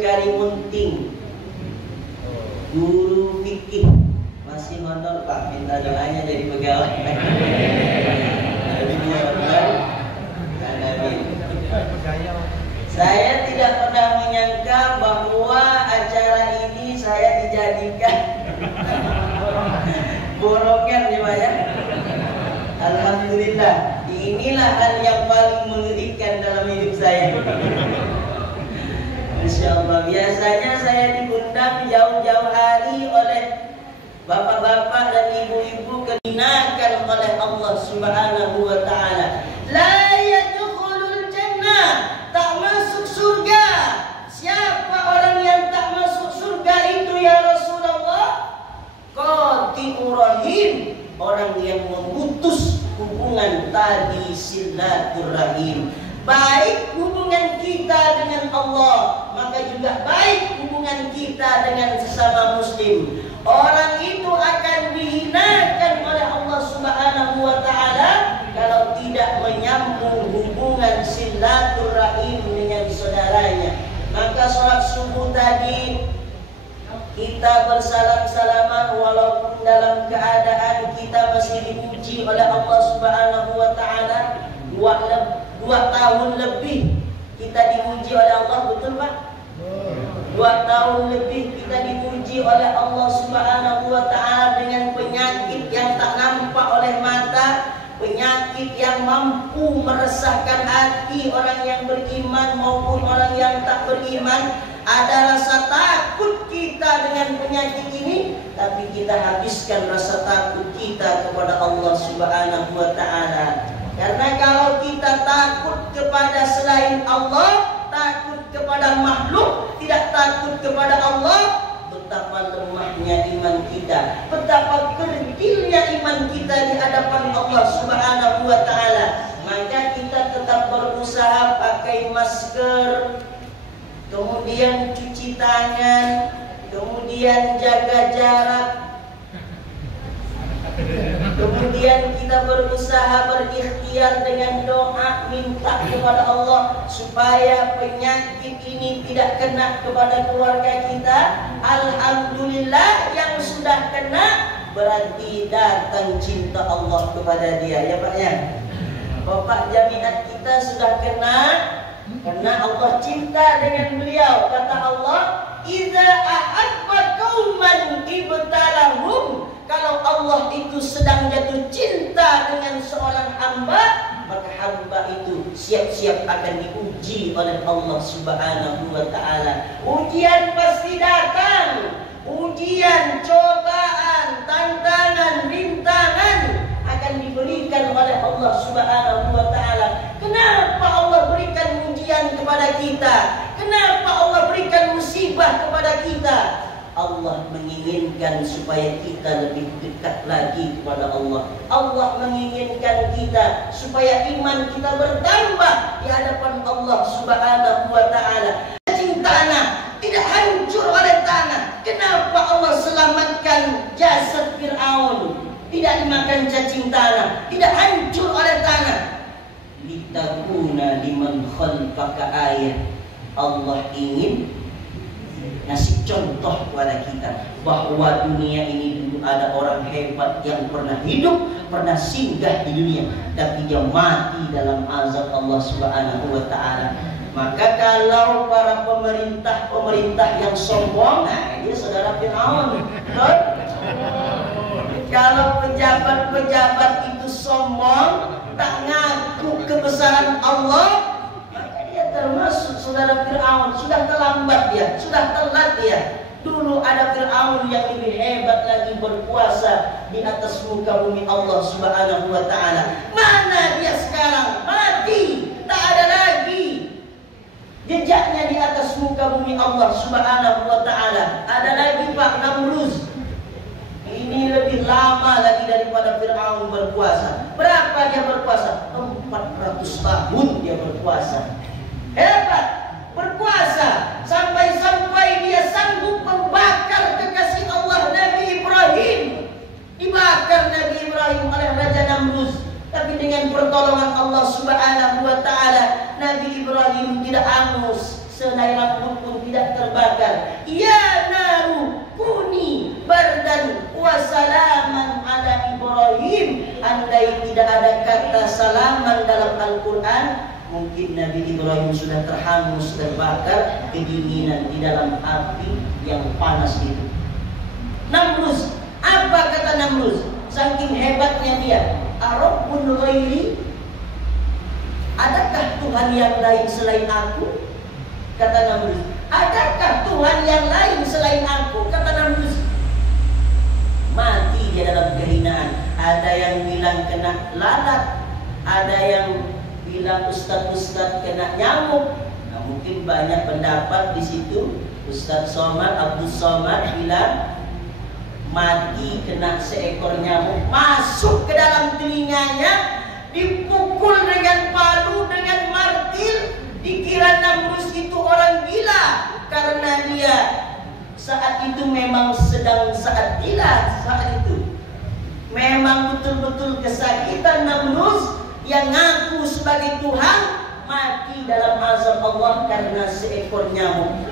Karimunting, guru fikih, masih honor Pak, minta doanya jadi pegawai. Saya tidak pernah menyangka bahwa acara ini saya dijadikan borongan ya Pak ya. Alhamdulillah, inilah hal yang paling mengerikan dalam hidup saya. Insya Allah, biasanya saya diundang jauh-jauh hari oleh bapak-bapak dan ibu-ibu kenakan oleh Allah Subhanahu wa Ta'ala. La yadkhulul jannah, tak masuk surga. Siapa orang yang tak masuk surga itu ya Rasulullah? Qati'ur rahim, orang yang memutus hubungan tali silaturahim. Baik hubungan kita dengan Allah, maka juga baik hubungan kita dengan sesama muslim. Orang itu akan dihinakan oleh Allah Subhanahu wa Ta'ala kalau tidak menyambung hubungan silaturahim dengan saudaranya. Maka sholat subuh tadi kita bersalam-salaman walaupun dalam keadaan kita masih dipuji oleh Allah Subhanahu wa Ta'ala. 2 tahun lebih kita dipuji oleh Allah, betul Pak? 2 tahun lebih kita dipuji oleh Allah Subhanahu wa Ta'ala dengan penyakit yang tak nampak oleh mata, penyakit yang mampu meresahkan hati orang yang beriman maupun orang yang tak beriman. Ada rasa takut kita dengan penyakit ini, tapi kita habiskan rasa takut kita kepada Allah Subhanahu wa Ta'ala. Karena kalau kita takut kepada selain Allah, takut kepada makhluk, tidak takut kepada Allah, betapa lemahnya iman kita, betapa kerdilnya iman kita di hadapan Allah Subhanahu wa Ta'ala. Maka kita tetap berusaha pakai masker, kemudian cuci tangan, kemudian jaga jarak, kemudian kita berusaha berikhtiar dengan doa, minta kepada Allah supaya penyakit ini tidak kena kepada keluarga kita. Alhamdulillah, yang sudah kena berarti datang cinta Allah kepada dia ya Pak ya. Bapak jamiat kita sudah kena karena Allah cinta dengan beliau. Kata Allah, "Idza ahabba qauman ibtalahum." Kalau Allah itu sedang jatuh cinta dengan seorang hamba, maka hamba itu siap-siap akan diuji oleh Allah Subhanahu wa Ta'ala. Ujian pasti datang. Ujian, cobaan, tantangan, rintangan akan diberikan oleh Allah Subhanahu wa Ta'ala. Kenapa Allah berikan ujian kepada kita? Kenapa Allah berikan musibah kepada kita? Allah menginginkan supaya kita lebih dekat lagi kepada Allah. Allah menginginkan kita supaya iman kita bertambah di hadapan Allah Subhanahu wa Ta'ala. Cacing tanah tidak hancur oleh tanah. Kenapa Allah selamatkan jasad Fir'aun? Tidak dimakan cacing tanah, tidak hancur oleh tanah. Litakuna liman khalqaka ayat. Allah ingin ngasih contoh kepada kita bahwa dunia ini dulu ada orang hebat yang pernah hidup, pernah singgah di dunia, tapi dia mati dalam azab Allah Subhanahu wa Ta'ala. Maka kalau para pemerintah yang sombong, nah ini saudara Fir'aun. Kalau pejabat-pejabat itu sombong, tak ngaku kebesaran Allah, termasuk saudara Fir'aun. Sudah terlambat dia, sudah telat dia. Dulu ada Fir'aun yang lebih hebat lagi berkuasa di atas muka bumi Allah Subhanahu wa Ta'ala. Mana dia sekarang? Mati, tak ada lagi jejaknya di atas muka bumi Allah Subhanahu wa Ta'ala. Ada lagi Pak Namrud. Ini lebih lama lagi daripada Fir'aun berkuasa. Berapa dia berkuasa? 400 tahun dia berkuasa. Hebat, berkuasa, sampai-sampai dia sanggup membakar kekasih Allah Nabi Ibrahim. Dibakar Nabi Ibrahim oleh Raja Namrud. Tapi dengan pertolongan Allah Subhanahu wa Ta'ala, Nabi Ibrahim tidak hangus, sehelai rambut pun tidak terbakar. Ya naru kuni bardan wa salaman ala Ibrahim. Andai tidak ada kata salaman dalam Al-Quran, mungkin Nabi Ibrahim sudah terhangus, terbakar, kedinginan di dalam api yang panas itu. Namrus, apa kata Namrus? Saking hebatnya dia, Arabbun ghairi, adakah Tuhan yang lain selain aku? Kata Namrus. Adakah Tuhan yang lain selain aku? Kata Namrus. Mati dia dalam kehinaan. Ada yang bilang kena lalat, ada yang bilang ustaz-ustaz kena nyamuk. Nah, mungkin banyak pendapat di situ. Ustaz Somad, Abdul Somad bilang mati kena seekor nyamuk masuk ke dalam telinganya, dipukul dengan palu, dengan martil. Dikira Namrus itu orang gila karena dia saat itu memang sedang saat gila. Saat itu memang betul-betul kesakitan. Namrus yang ngaku sebagai Tuhan mati dalam azab Allah karena seekor nyamuk.